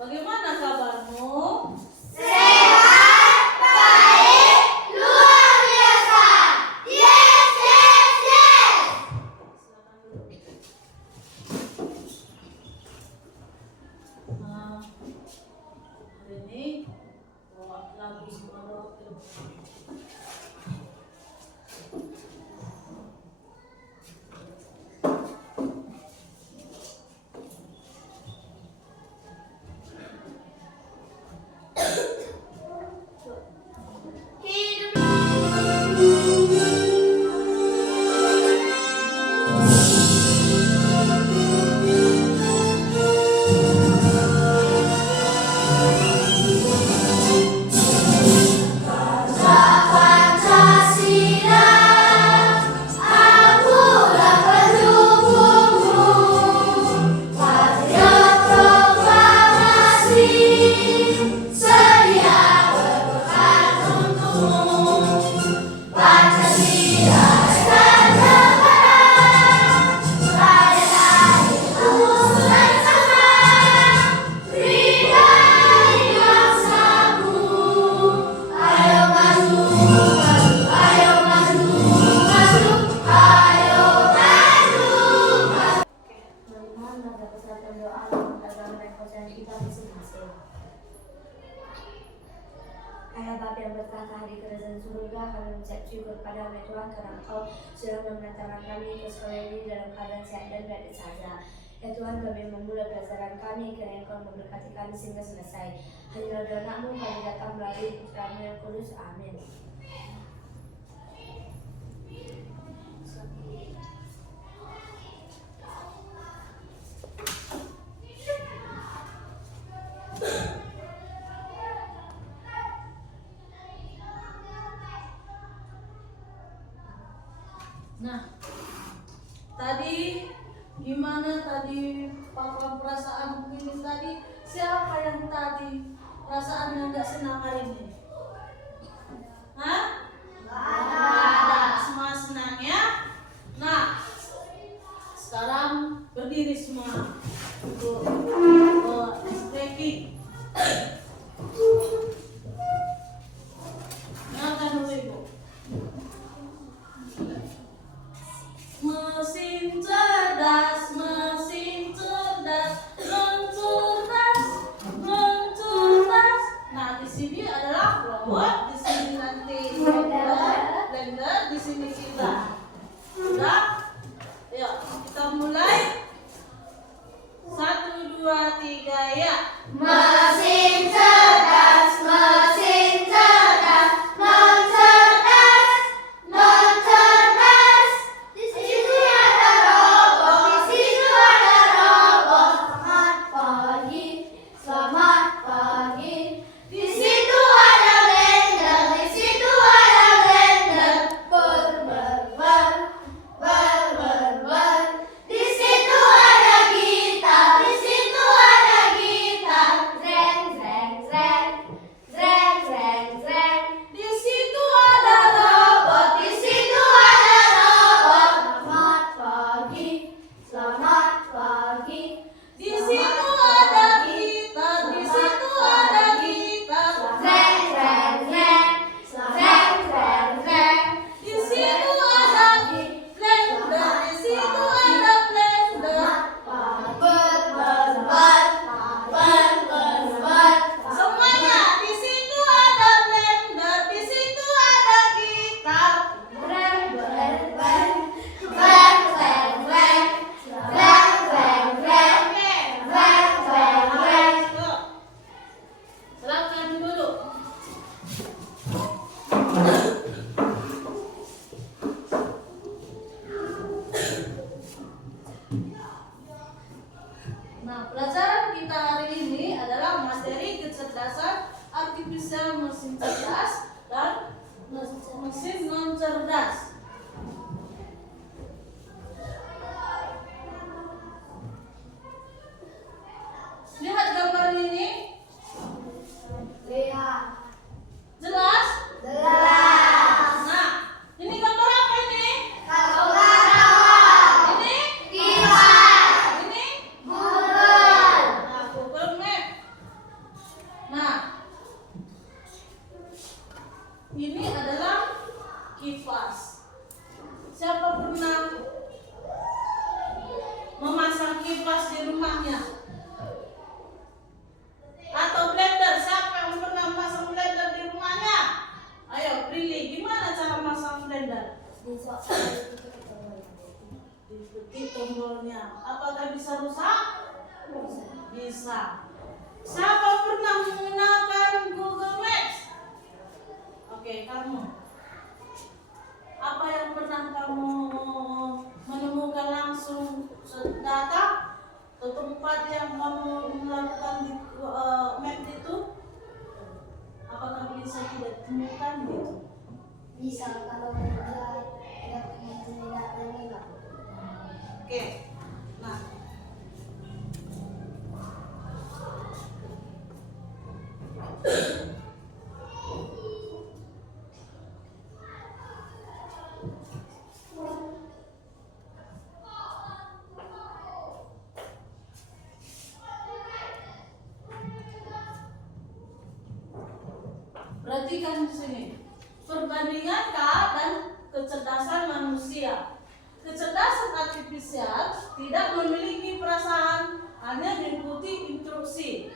Bagaimana kabarmu? Sehat, baik, luar biasa. Yes, yes, yes. Silakan dulu. Hari ini bawa lagu semua film. Ayah Bapa yang bertahta di kerajaan surga, kami mengucap syukur pada Tuhan karena Engkau sudah mengantarkan kami ke sekolah ini dalam keadaan sehat dan baik saja. Ya Tuhan, kami memulai pelajaran kami, kiranya Engkau memberkati kami sehingga selesai. Hanya doa anakmu kami datang melalui putra-Mu yang kudus. Amin. Nah, tadi gimana tadi perasaan ini tadi? Siapa yang tadi perasaannya nggak senang hari ini? Hah? Ada. Semua senang ya? Nah, sekarang berdiri semua untuk stretching. Nyalakan dulu Ibu. Mesin cerdas, mencurdas. Nah, di sini adalah robot, di sini nanti blender, di sini kita. Sudah? Yuk, kita mulai. 1, 2, 3, ya. Mesin cerdas, mesin cerdas, mencerdas, mencerdas. Di situ ada robot, di situ ada robot. Selamat pagi, selamat pagi. Di situ ada blender, di situ ada blender. Ber. Di situ ada gitar, di situ ada gitar. Zreng, zreng, zreng, zreng, zreng, zreng. Di situ ada robot, di situ ada robot. Selamat pagi, selamat pagi. Di situ ada gitar, di situ ada gitar. Zreng, zreng, zreng, zreng, zreng, zreng. Di situ ada blender, di situ ada blender. Semuanya, di situ ada blender, di situ ada gitar. Tuh, silakan duduk. Nah, pelajaran kita hari ini adalah materi kecerdasan artifisial mesin cerdas dan mesin non cerdas. Lihat gambar ini, jelas? Nah, ini gambar apa ini? Ini? Ini? Nah, pukul bisa. Siapa pernah menggunakan Google Maps? Oke, kamu. Apa yang pernah kamu menemukan langsung data atau tempat yang kamu melakukan di map itu? Apakah bisa tidak temukan gitu? Bisa kalau tidak enggak. Oke. Nah, perhatikan di sini. Perbandingan K dan kecerdasan manusia. Kecerdasan artifisial tidak memiliki perasaan, hanya mengikuti instruksi.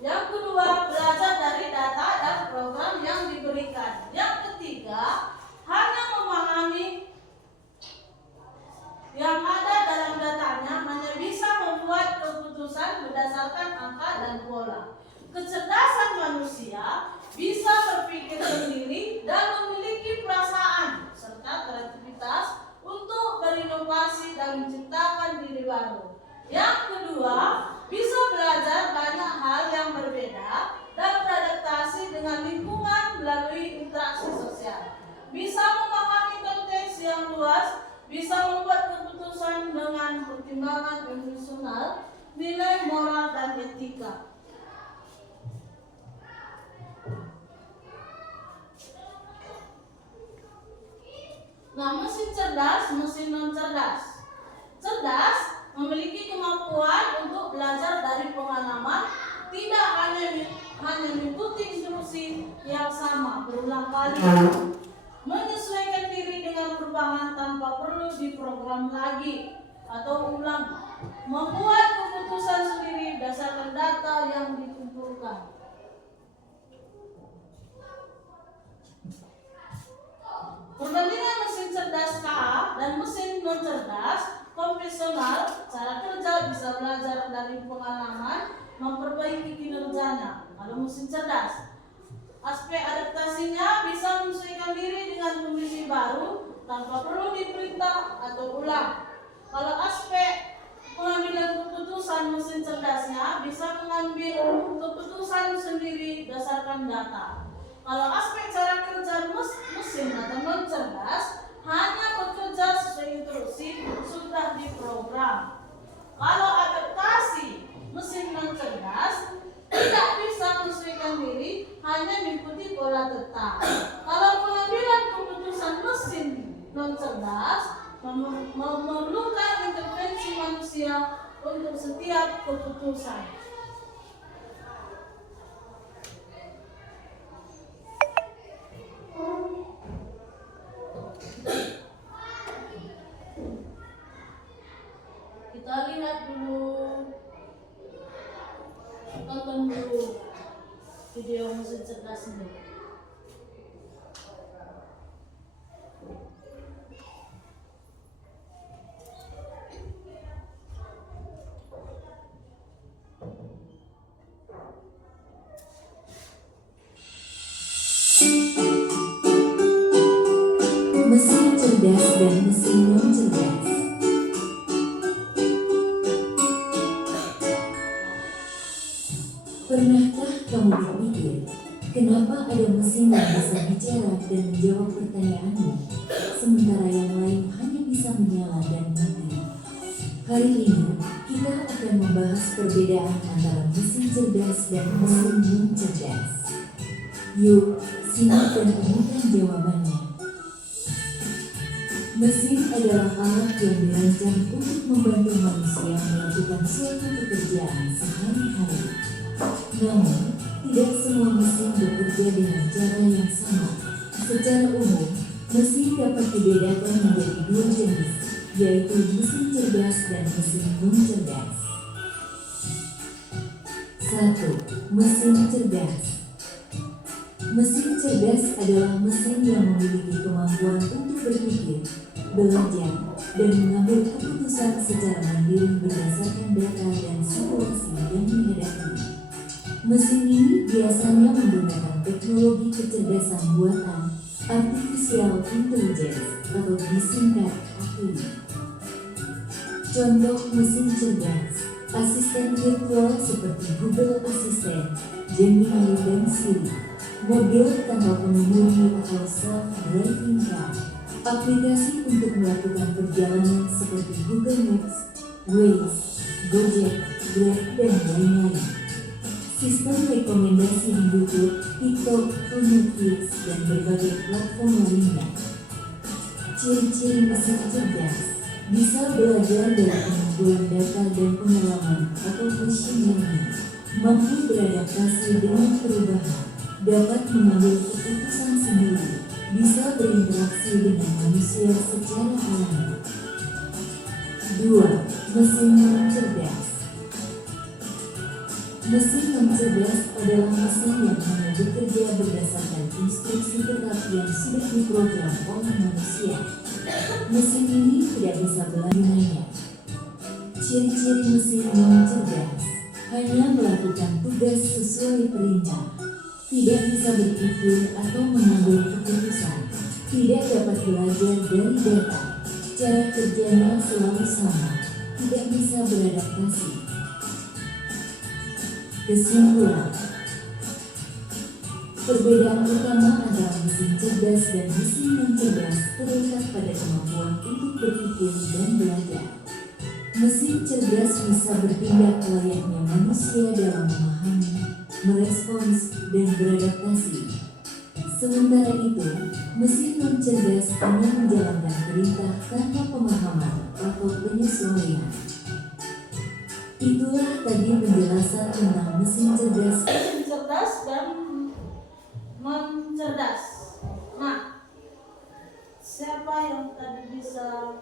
Yang kedua, belajar dari data dan program yang diberikan. Yang ketiga, hanya memahami yang ada dalam datanya, hanya bisa membuat keputusan berdasarkan angka dan pola. Kecerdasan manusia bisa berpikir sendiri dan memiliki perasaan serta kreativitas untuk berinovasi dan menciptakan diri baru. Yang kedua, bisa belajar banyak hal yang berbeda dan beradaptasi dengan lingkungan melalui interaksi sosial. Bisa memahami konteks yang luas, bisa membuat keputusan dengan pertimbangan emosional, nilai moral dan etika. Nah, mesin cerdas, mesin non cerdas. Cerdas memiliki kemampuan untuk belajar dari pengalaman, tidak hanya mengikuti instruksi yang sama berulang kali, menyesuaikan diri dengan perubahan tanpa perlu diprogram lagi atau ulang, membuat keputusan sendiri berdasarkan data yang dikumpulkan. Perbandingan mesin cerdas K dan mesin non cerdas konvensional, cara kerja bisa belajar dari pengalaman, memperbaiki kinerjanya. Kalau mesin cerdas, aspek adaptasinya bisa menyesuaikan diri dengan kondisi baru tanpa perlu diperintah atau ulang. Kalau aspek pengambilan keputusan, mesin cerdasnya bisa mengambil keputusan sendiri berdasarkan data. Kalau aspek cara kerja mesin atau non cerdas, hanya bekerja sesuai instruksi sudah diprogram. Kalau adaptasi mesin non cerdas, tidak bisa menyesuaikan diri, hanya mengikuti pola tetap. Kalau pengambilan keputusan mesin non cerdas, memerlukan intervensi manusia untuk setiap keputusan. Kita lihat dulu, tonton dulu video mesin cerdas ini. Mesin cerdas dan mesin non cerdas. Pernahkah kamu berpikir, kenapa ada mesin yang bisa bicara dan menjawab pertanyaanmu, sementara yang lain hanya bisa menyala dan mati? Hari ini, kita akan membahas perbedaan antara mesin cerdas dan mesin non cerdas. Yuk, simak dan temukan jawabannya. Mesin adalah alat yang dirancang untuk membantu manusia melakukan suatu pekerjaan sehari-hari. Namun, tidak semua mesin bekerja dengan cara yang sama. Secara umum, mesin dapat dibedakan menjadi dua jenis, yaitu mesin cerdas dan mesin non cerdas. 1. Mesin cerdas. Mesin cerdas adalah mesin yang memiliki kemampuan untuk berpikir, belajar, dan mengambil keputusan secara mandiri berdasarkan data dan situasi yang dihadapi. Mesin ini biasanya menggunakan teknologi kecerdasan buatan Artificial Intelligence atau disingkat AI. Contoh mesin cerdas, asisten virtual seperti Google Assistant, Gemini dan Siri, mobil tanpa pengemudi atau self-driving car, aplikasi untuk melakukan perjalanan seperti Google Maps, Waze, Gojek, Grab, dan lain-lain. Sistem rekomendasi di YouTube, TikTok, Netflix, dan berbagai platform lainnya. Ciri-ciri mesin cerdas bisa belajar dari pengumpulan data dan pengalaman atau machine learning, mampu beradaptasi dengan perubahan, dapat mengambil keputusan sendiri, bisa berinteraksi dengan manusia secara alami. 2. Mesin yang cerdas. Mesin yang cerdas adalah mesin yang hanya bekerja berdasarkan instruksi tetap yang sudah diprogram oleh manusia. Mesin ini tidak bisa belajarnya. Ciri-ciri mesin yang cerdas: hanya melakukan tugas sesuai perintah, tidak bisa berpikir atau mengambil keputusan, tidak dapat belajar dari data, cara kerjanya selalu sama, tidak bisa beradaptasi. Kesimpulan: perbedaan utama antara mesin cerdas dan mesin yang cerdas terletak pada kemampuan untuk berpikir dan belajar. Mesin cerdas bisa bertindak layaknya manusia dalam memahami, merespons, dan beradaptasi. Sementara itu, mesin non cerdas hanya menjalankan perintah tanpa pemahaman atau penyesuaian. Itulah tadi penjelasan tentang mesin cerdas. Mesin cerdas dan non cerdas. Nah, siapa yang tadi bisa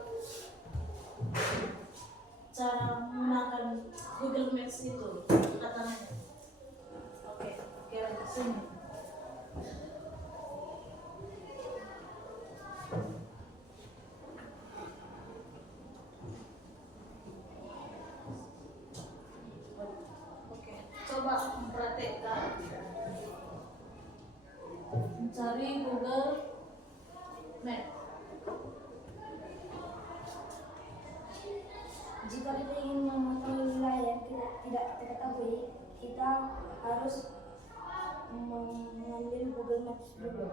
cara menggunakan Google Maps itu? Katanya. Oke, kira sini. Oke, coba memperhatikan. Mencari Google Maps. Jika kita ingin mengetahui wilayah yang tidak kita ketahui, kita harus mengambil Google Maps dulu.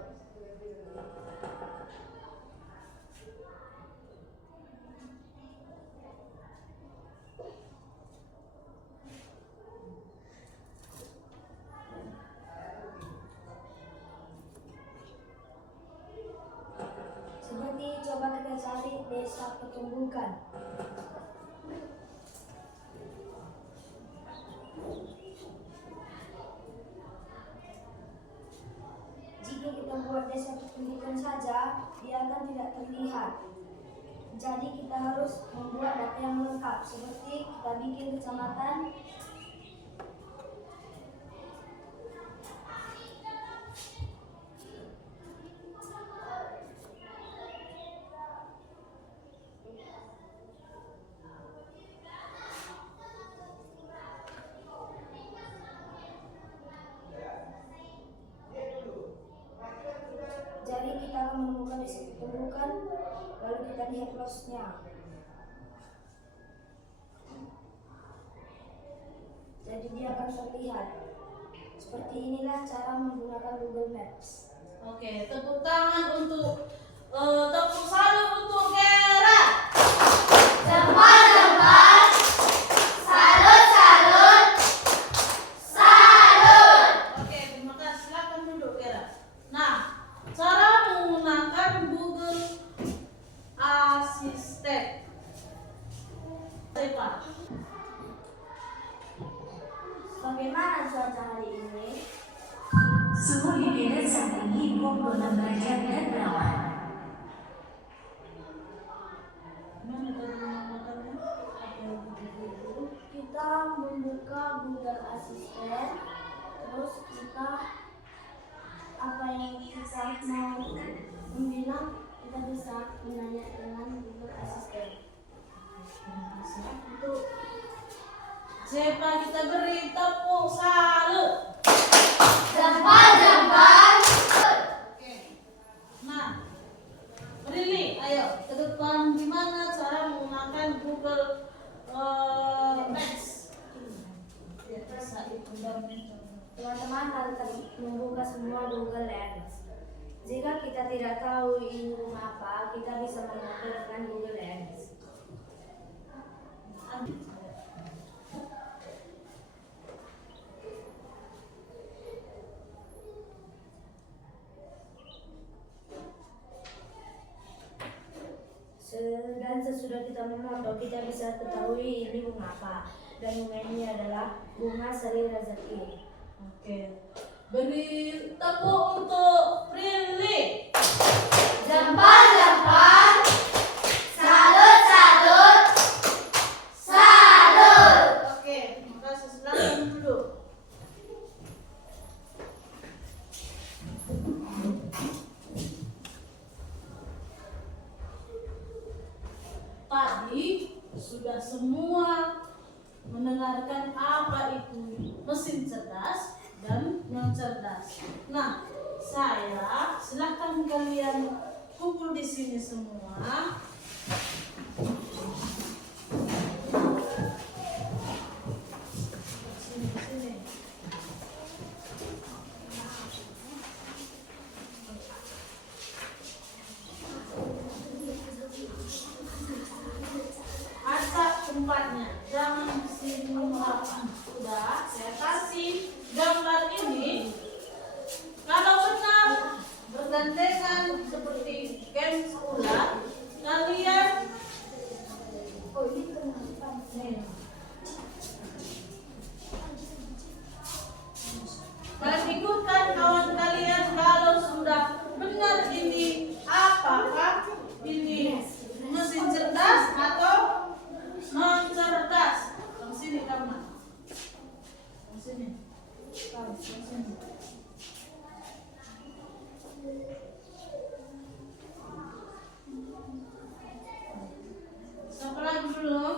Seperti coba kita cari desa Petumbukan. Jika kita buat desa Petumbukan saja, dia akan tidak terlihat. Jadi kita harus membuat data yang lengkap, seperti kita bikin kecamatan, jadi kita akan menemukan desa Petumbukan, lalu kita lihat losnya. Jadi dia akan terlihat. Seperti inilah cara menggunakan Google Maps. Oke, tepuk tangan untuk tepuk salut untuk Kera. Cepat, salut, salut, salut. Oke, terima kasih. Silakan duduk Kera. Nah, cara menggunakan Google Assistant. Pak, Bagaimana cuaca hari ini? Suhu di Medan saat ini 26 derajat dan berawan. gimana tadi menggunakannya? Kita membuka Google Assistant, terus kita apa yang kita mau bilang, kita bisa menanya dengan Google Assistant. Siapa kita beri tepuk salut? Jempol. Oke. Nah, Prilly, ayo ke depan gimana cara menggunakan Google Lens? Ya, bisa Teman-teman harus membuka semua Google Lens. Jika kita tidak tahu ini rumah apa, kita bisa menggunakan dengan Google Lens. Dan sesudah kita memoto, kita bisa ketahui ini bunga apa. Dan bunga ini adalah bunga seri rezeki. Oke. Beri tepuk untuk Prilly. Jempol. Salut. Oke, makasih. Silakan duduk. Tadi sudah semua mendengarkan apa itu mesin cerdas dan non cerdas. Nah, saya silahkan kalian kumpul di sini semua. Sini. Acak tempatnya, jangan di sini mengapa. Sudah, saya kasih gambar ini. Kalau benar bergandengan seperti games ular, kalian nih. Kalian ikutkan kawan kalian kalau sudah benar ini apakah ini mesin cerdas atau non cerdas. Di sini kamu. Di sini. Kau di sini. Siapa lagi belum?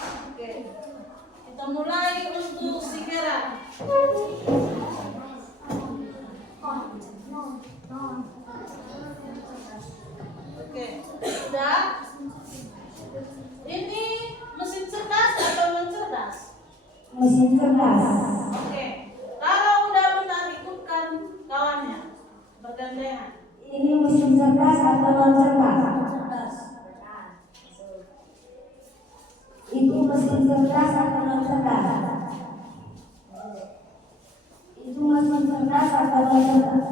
Oke, kita mulai untuk sigeran. Oke, sudah. Ini mesin cerdas atau non cerdas? Mesin cerdas. Oke, kalau udah benar ikutkan kawannya bergandengan. Ini mesin cerdas atau non cerdas? Itu mesin cerdas atau non cerdas? Itu mesin cerdas atau non cerdas?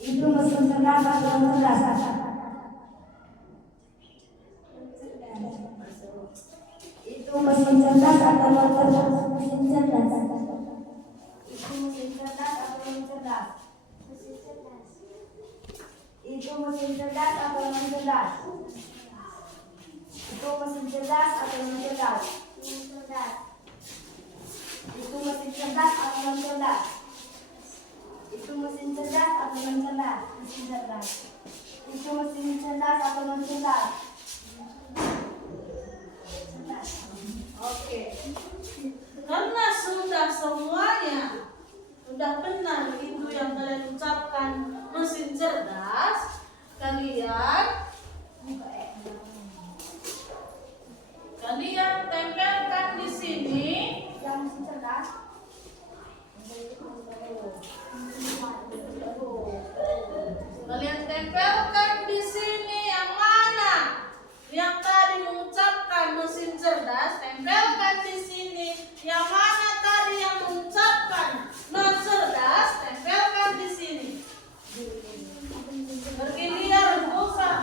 Itu mesin cerdas atau non cerdas? Itu mesin cerdas atau non cerdas? Mesin cerdas. Itu mesin cerdas atau non cerdas? Itu mesin cerdas atau non cerdas? Itu mesin cerdas atau non cerdas? Itu mesin cerdas atau non cerdas? Itu mesin cerdas atau non cerdas? Mesin cerdas. Itu mesin cerdas atau non cerdas? Oke, karena sudah semuanya sudah benar itu yang kalian ucapkan mesin cerdas, kalian tempelkan di sini Yang mesin cerdas. Kalian tempelkan di sini yang mana? Yang tadi mengucapkan mesin cerdas, tempelkan di sini. Yang mana tadi yang mengucapkan non cerdas, tempelkan di sini. Bergiliran, nggak usah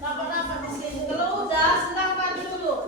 dapat di sini. Kalau udah, silakan duduk.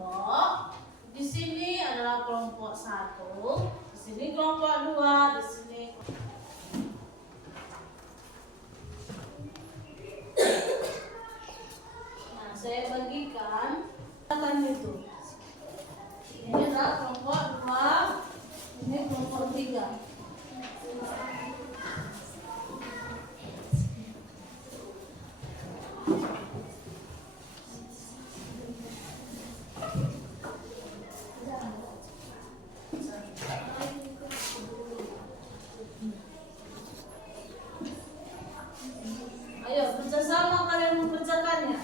kelompok. Di sini adalah kelompok 1, di sini kelompok 2, di sini. Nah, saya bagikan akan itu. Ini adalah kelompok 2, ini kelompok 3. Ayo, bersama kalian mengerjakannya.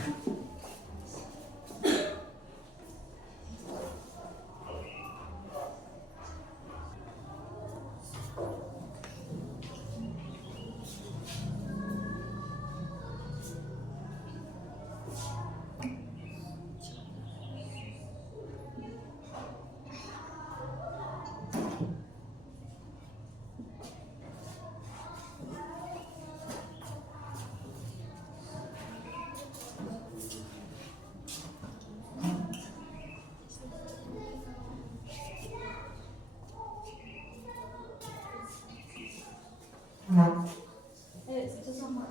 Itu sama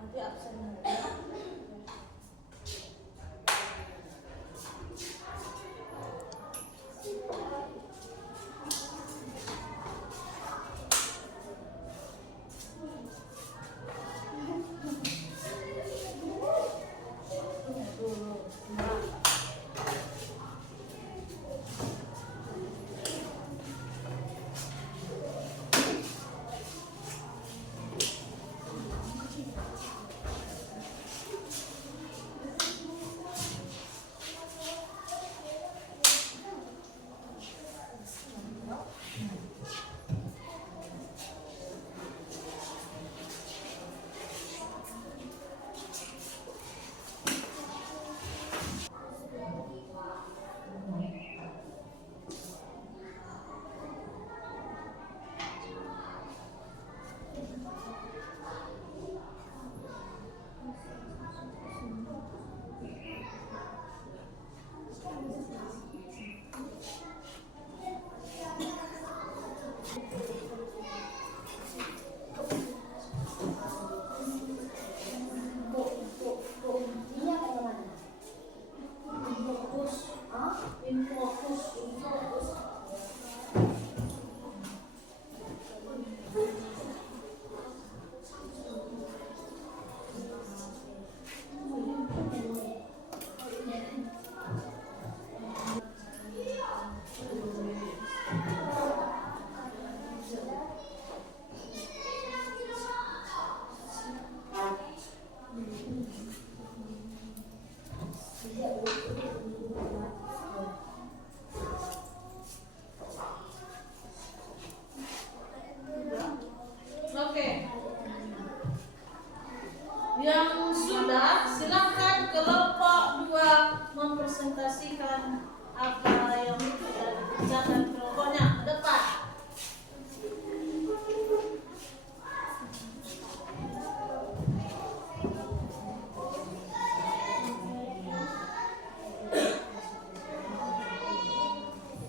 nanti absen. Yang sudah, silakan kelompok 2 mempresentasikan apa yang sudah dikerjakan kelompoknya. Ke depan.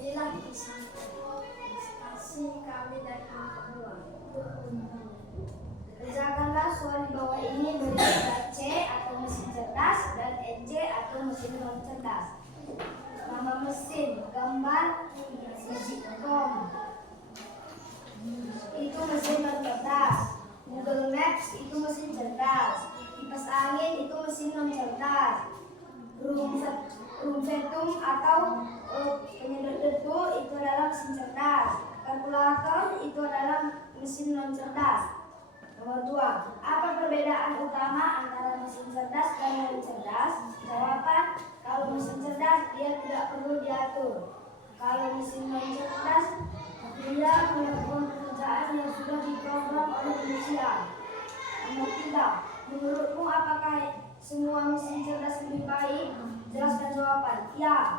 Inilah kisah prestasi kami dari kelompok 2. Kerjakanlah soal di bawah ini berinisial C atau mesin cerdas mesin non cerdas. Nama mesin, gambar, Digicom. Itu mesin non cerdas. Google Maps itu mesin cerdas. Kipas angin itu mesin non cerdas. Room vacuum atau penyedot debu itu adalah mesin cerdas. Kalkulator itu adalah mesin non cerdas. Nomor 2. Apa perbedaan utama antara mesin cerdas dan non cerdas? Jawaban, kalau mesin cerdas dia tidak perlu diatur. Kalau mesin non cerdas dia melakukan pekerjaan yang sudah diprogram oleh manusia. Nomor 3. Menurutmu apakah semua mesin cerdas lebih baik? Jelaskan jawaban. Ya,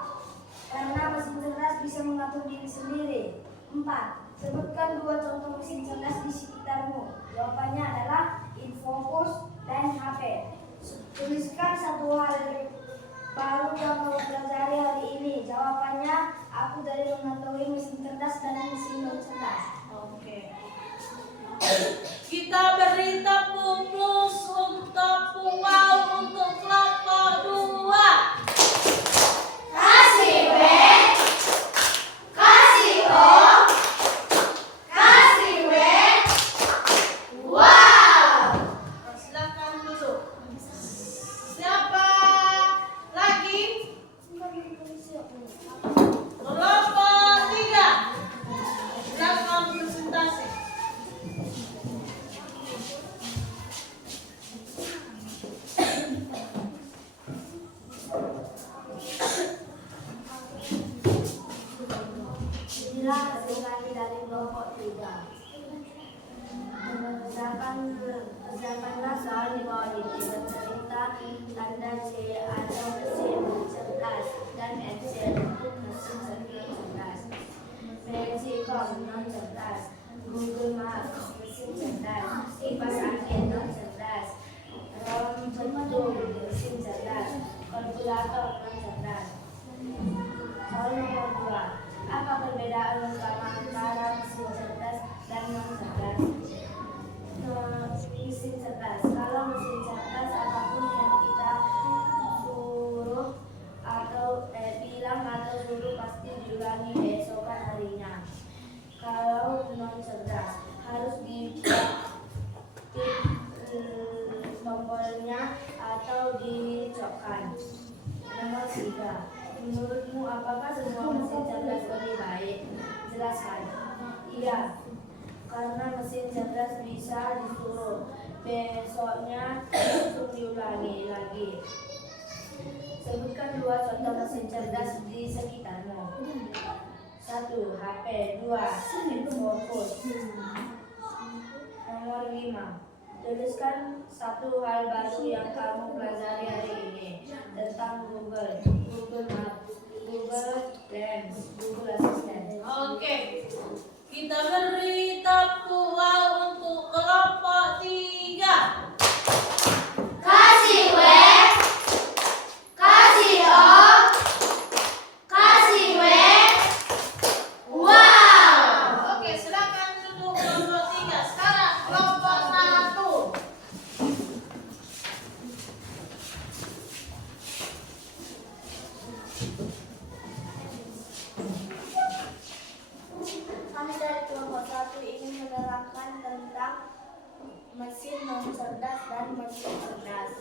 karena mesin cerdas bisa mengatur diri sendiri. 4. Sebutkan 2 contoh mesin cerdas di sekitarmu. Jawabannya adalah InFocus dan HP. Tuliskan 1 hal baru yang kau pelajari hari ini. Jawabannya, aku dari mengetahui mesin cerdas dan mesin non cerdas. Oke. Kita beri tepung plus untuk tepung wow untuk kelompok 2. Kasih W, kasih O, kasih W. Wow. Silakan duduk. Siapa lagi? Kelompok 3. Silakan presentasi. Inilah hasil kami dari kelompok 3. Mengerjakanlah soal di bawah ini. Bercerita tanda C atau mesin cerdas dan Excel untuk mesin cerdas. Digicom non cerdas. Google Maps mesin cerdas. Kipas angin non cerdas. Rom vacuum mesin cerdas. Kalkulator non cerdas. Soal nomor 2. Apa perbedaan utama antara mesin cerdas dan non cerdas? Mesin cerdas. Kalau mesin cerdas, apapun yang kita suruh atau bilang atau suruh pasti diulangi besokan harinya. Kalau non cerdas, harus diketik nomornya atau dicokkan. Nomor 3. Menurutmu apakah semua mesin cerdas lebih baik? Jelaskan. Iya, karena mesin cerdas bisa disuruh, besoknya langsung diulangi lagi. Sebutkan 2 contoh mesin cerdas di sekitarmu. 1. HP. 2. InFocus. Nomor 5. Tuliskan 1 hal baru yang kamu pelajari hari ini tentang Google Maps, Google Lens, Google Assistant. Oke. Kita beri tepung wow untuk kelompok 3. Kasih W, kasih O, kasih W. Wow. Oke, silakan duduk kelompok 3. Sekarang kelompok 1. Kami dari kelompok 1 ingin menerangkan tentang mesin non cerdas dan mesin cerdas.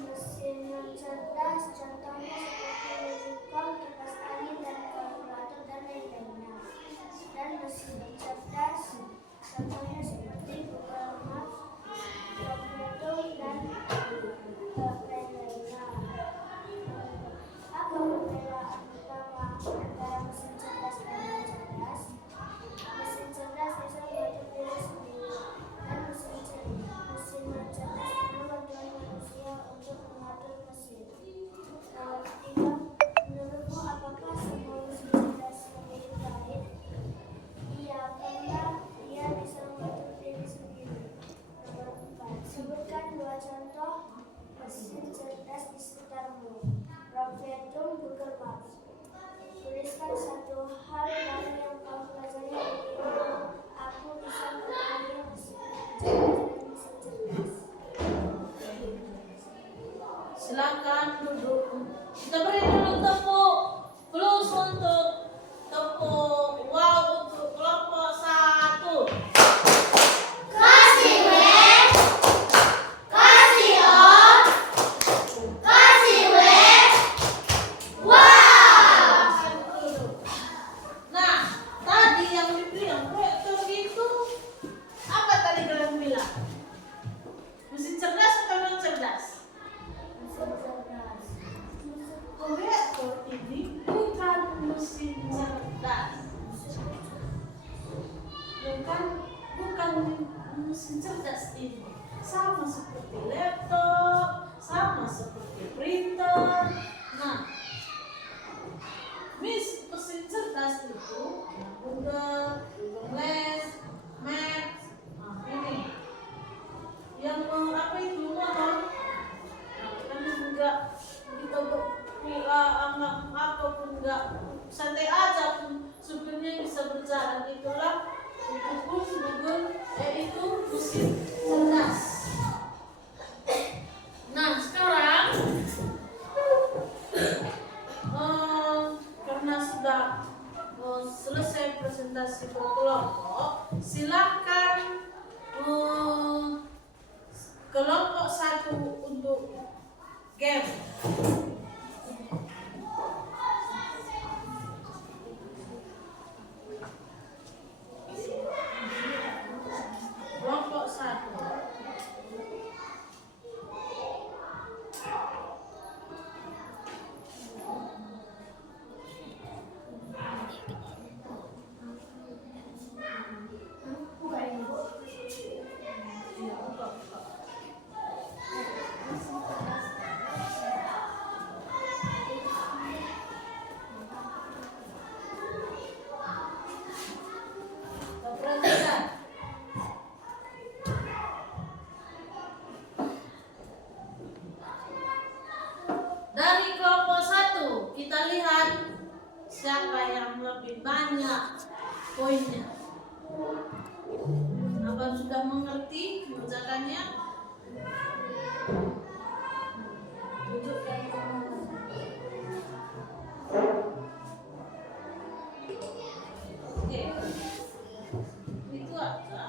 Mesin non cerdas contohnya seperti Digicom, kipas angin, dan kalkulator dan lain-lainnya. Dan mesin cerdas contohnya seperti Google Maps, Room dan lain-lainnya. Apa perbedaan utama antara mesin cerdas dan non cerdas? Mesin cerdas bisa mengatur diri sendiri dan mesin non cerdas Silakan duduk. Kita beri dulu tepuk plus untuk tepuk wow untuk kelompok 1. Kasih web, kasih on, kasih web. Wow. Nah, tadi yang dibilang proyektor itu apa tadi kalian bilang? Mesin cerdas atau non cerdas? Proyektor ini bukan mesin cerdas. Bukan mesin cerdas ini. Sama seperti laptop, sama seperti printer. Nah, mesin cerdas itu Google, Flash, Mac, nah ini yang apa itu motor. Nah, kan enggak kita apapun enggak santai aja pun supirnya bisa berjalan, itulah Google itu mesin cerdas. Nah sekarang karena sudah selesai presentasi berkelompok, silakan kelompok 1 untuk game. Kelompok 1. Perhatikan. Dari kelompok 1 kita lihat siapa yang lebih banyak poinnya. Abang sudah mengerti mengerjakannya? Tunjukkan kemana. Oke. Itu apa?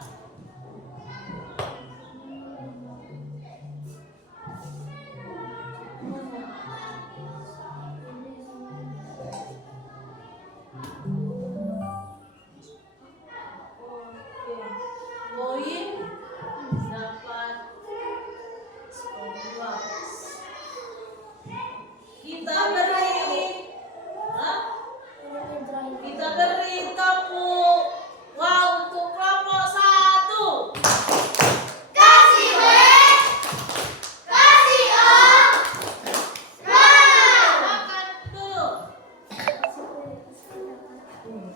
Poin dapat skor 12. Kita beri tepuk wow untuk kelompok 1. Kasih web, kasih on. Wow. Makan dulu.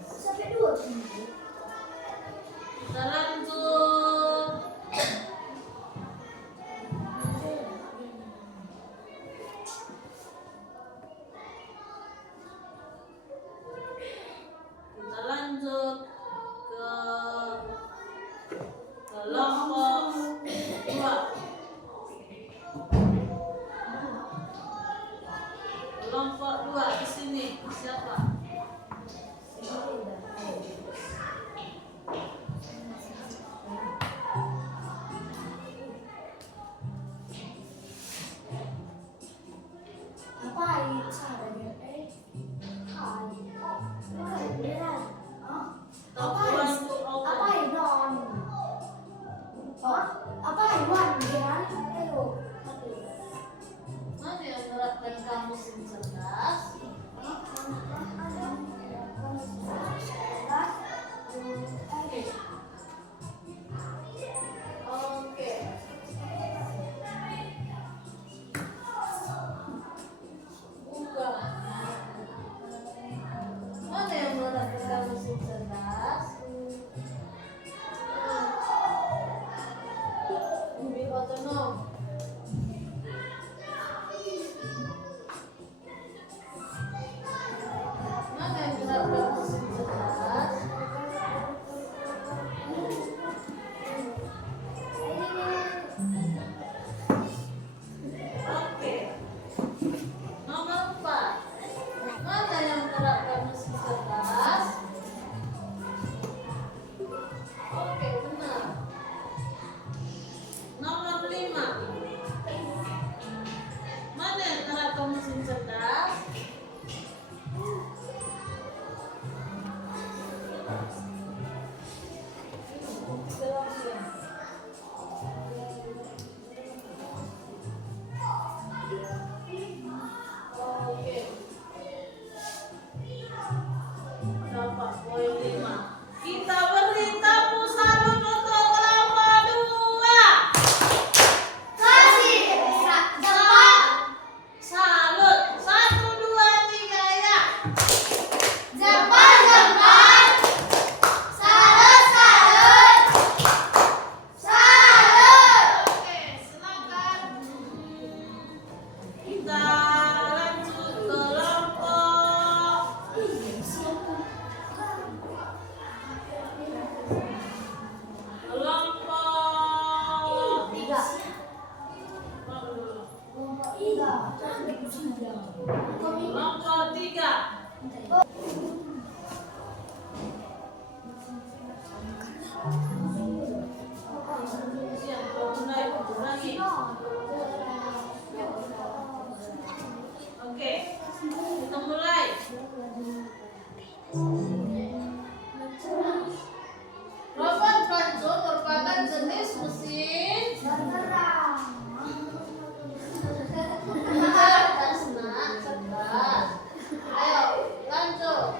Sampai 2. Kita lanjut. Kita lanjut ke kelompok 2. Kelompok 2 di sini siapa? Apain caranya? Apain non? Apain wan? Ayo. Mana yang menerapkan kamu mesin cerdas? Kelompok 3. Siap, mulai ulangi. Oke, kita mulai. Robot Kanjo merupakan jenis mesin cerdas, cerdas. Ayo, lanjut.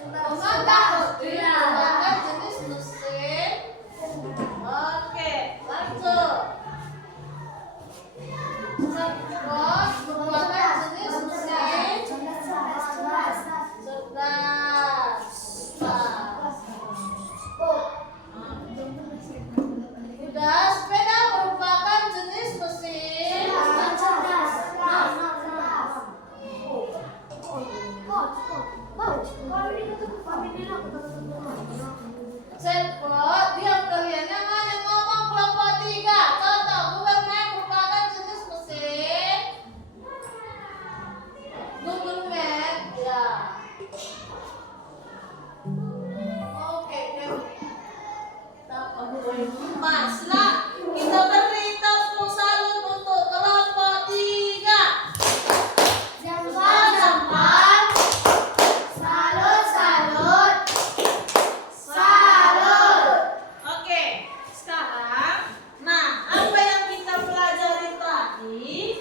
Pemangkas roti merupakan jenis mesin. Oke, lanjut. Robot merupakan jenis mesin cerdas. Kuda sepeda merupakan jenis mesin cerdas. Chatbot, diam kalian yang hanya ngomong kelompok 3. Contoh, Google Map merupakan jenis mesin. Google Map, ya. Oke, Maslah, kita beri tepuk salut untuk kelompok 3. Jempol, salut, salut, salut. Oke, sekarang, nah apa yang kita pelajari tadi?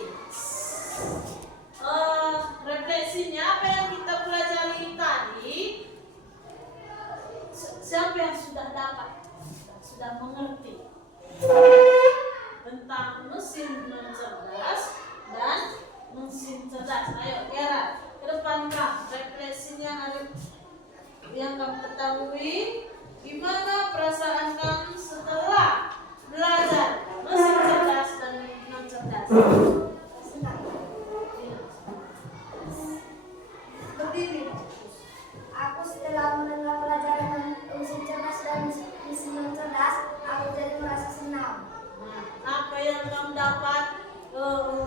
Refleksinya apa yang kita pelajari tadi? Siapa yang sudah dapat, sudah mengerti tentang mesin cerdas dan mesin cerdas? Ayo, Tiara, ke depan Kak. Refleksinya hari yang kamu ketahui, gimana perasaan kamu setelah belajar mesin cerdas dan non cerdas? Berdiri. Aku setelah mendengar pelajaran mesin cerdas dan mesin cerdas, aku jadi merasa senang. Nah, apa yang kamu dapat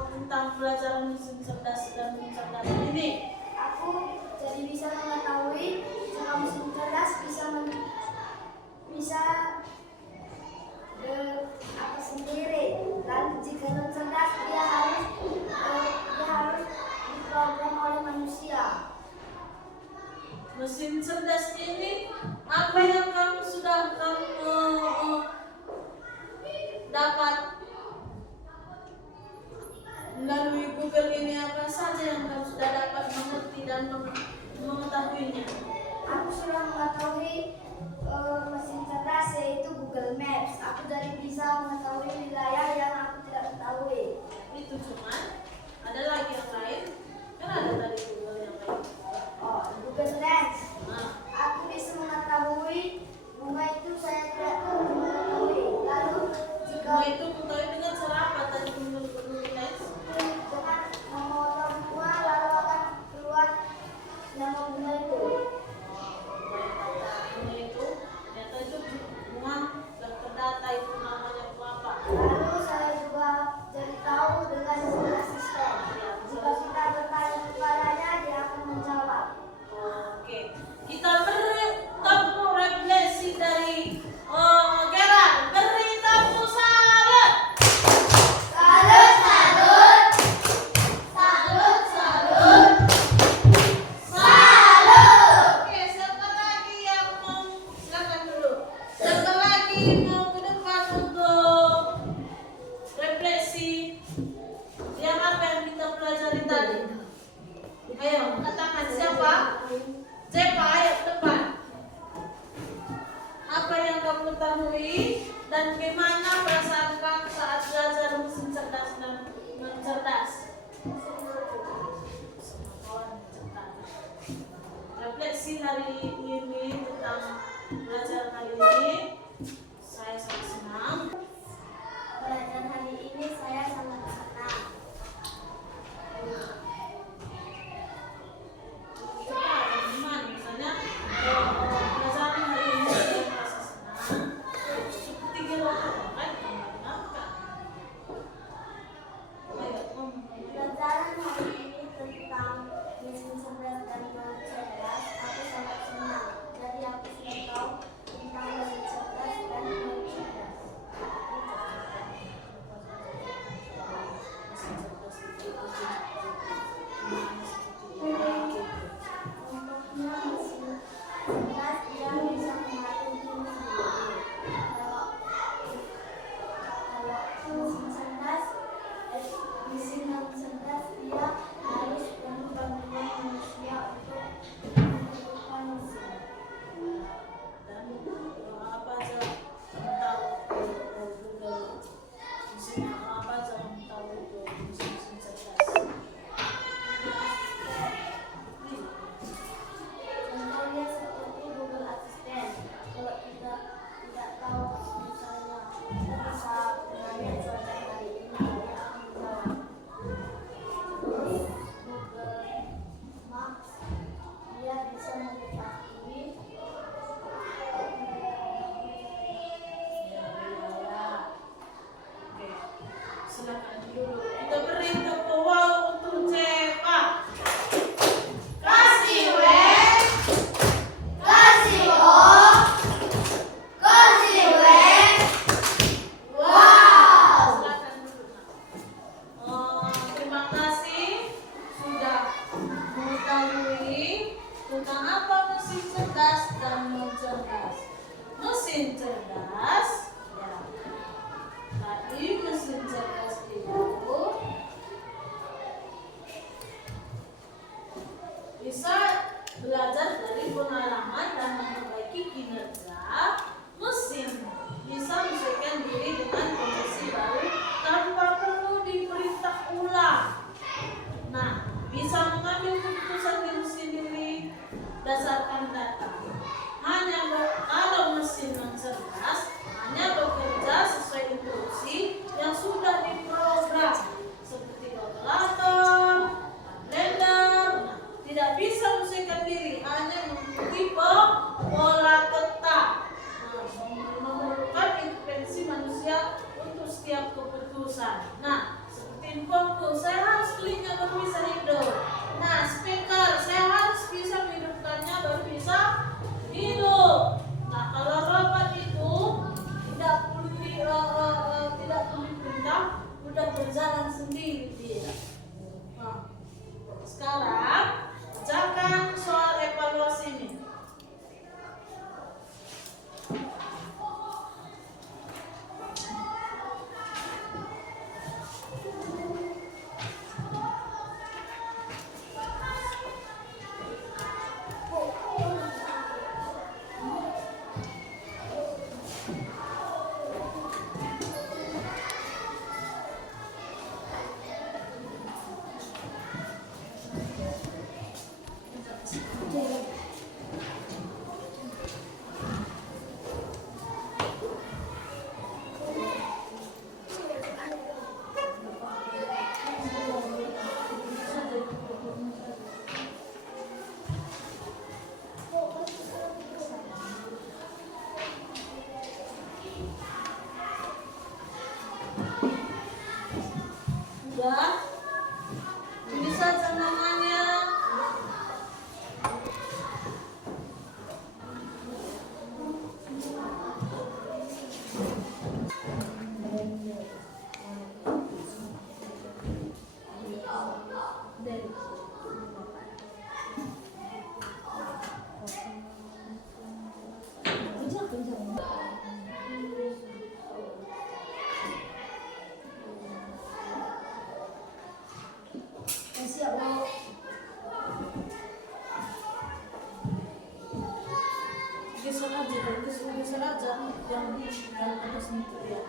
tentang pelajaran mesin cerdas dan non cerdas ini? Aku jadi bisa mengetahui cara mesin cerdas bisa apa sendiri, dan jika non cerdas dia harus diprogram oleh manusia. Mesin cerdas ini apa yang kamu sudah dapat melalui Google ini? Apa saja yang kamu sudah dapat mengerti dan mengetahuinya? Aku sudah mengetahui mesin cerdas yaitu Google Maps. Aku jadi bisa mengetahui wilayah yang aku tidak ketahui. Itu cuma ada lagi yang lain, kan ada tadi Google yang lain. Oh, Google Lens. Nah, Aku bisa mengetahui bunga itu saya tidak mengetahui. Lalu jika kamu itu mengetahui dengan cara apa tadi Google Lens? dengan memotong bunga lalu akan keluar nama bunga itu. Bunga itu, ternyata itu bunga dan terdata itu namanya bunga apa? Lalu saya juga jadi tahu dengan Google Assistant. Jika kita bertanya kepadanya, dia akan menjawab. Oke, kita beri tepuk refleksi dari Gerard. Beri tepuk salut. Salut, salut, salut, salut, salut. Oke, siapa lagi yang mau, silakan dulu. Siapa lagi mau ke depan untuk refleksi yang apa yang kita pelajari tadi? Ayo, katakan siapa? Zepa, ayo ke depan. Apa yang kamu ketahui dan bagaimana perasaan kamu saat belajar mesin cerdas dan non cerdas? Refleksi hari ini tentang belajar hari ini, saya sangat senang. Belajar hari ini saya sangat senang. Teman-teman, misalnya belajar hari ini saya merasa senang. Seperti gelo kan? bisa belajar dari pengalaman dan memperbaiki kinerja mesin. Bisa menyesuaikan diri dengan kondisi baru tanpa perlu diperintah ulang. Nah, bisa mengambil keputusan diri sendiri berdasarkan data. Kalau mesin yang cerdas hanya bekerja sesuai instruksi yang sudah diprogram, seperti kalkulator, blender. Nah, tidak bisa menyesuaikan diri, hanya mengikuti pola tetap. Memerlukan intervensi manusia untuk setiap keputusan. Nah, seperti infoku, saya harus kliknya baru bisa hidup. Nah, speaker, saya harus bisa menghidupkannya baru bisa hidup. Nah, kalau robot itu tidak perlu diperintah, udah berjalan sendiri dia. Nah, sekarang kerjakan soal evaluasi ini. Udah? Ini saja namanya. Siap, Bu. Geser aja, yang di atas itu ya.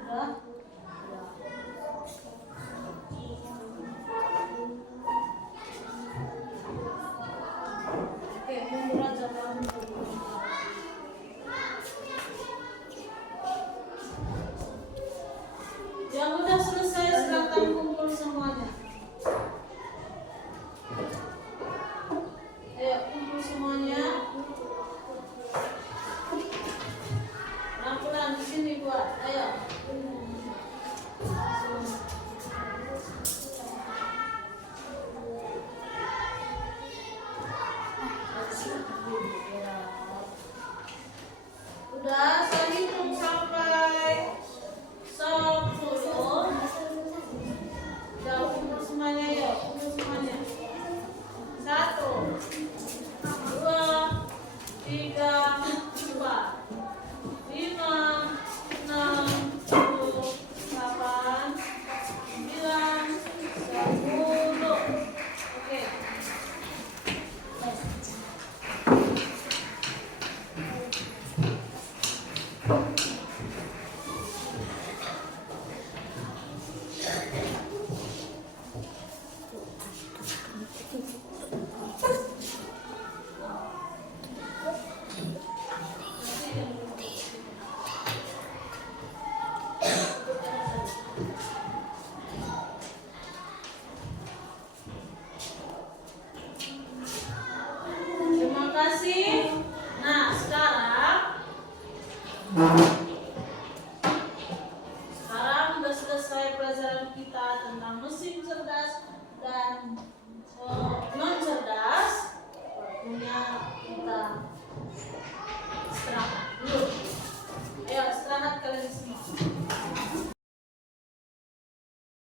Udah? Oke, mundur aja Bang. Yang udah selesai silakan kumpul semuanya. Ayo kumpul semuanya. Pelan-pelan di sini buat. Ayo. Udah, saya hitung sampai 10. Udah kumpul semuanya ya, kumpul semuanya. 1, 2, 3, 4, 5, 6, 7, 8, 9, 10. Oke. Terima kasih. Nah, sekarang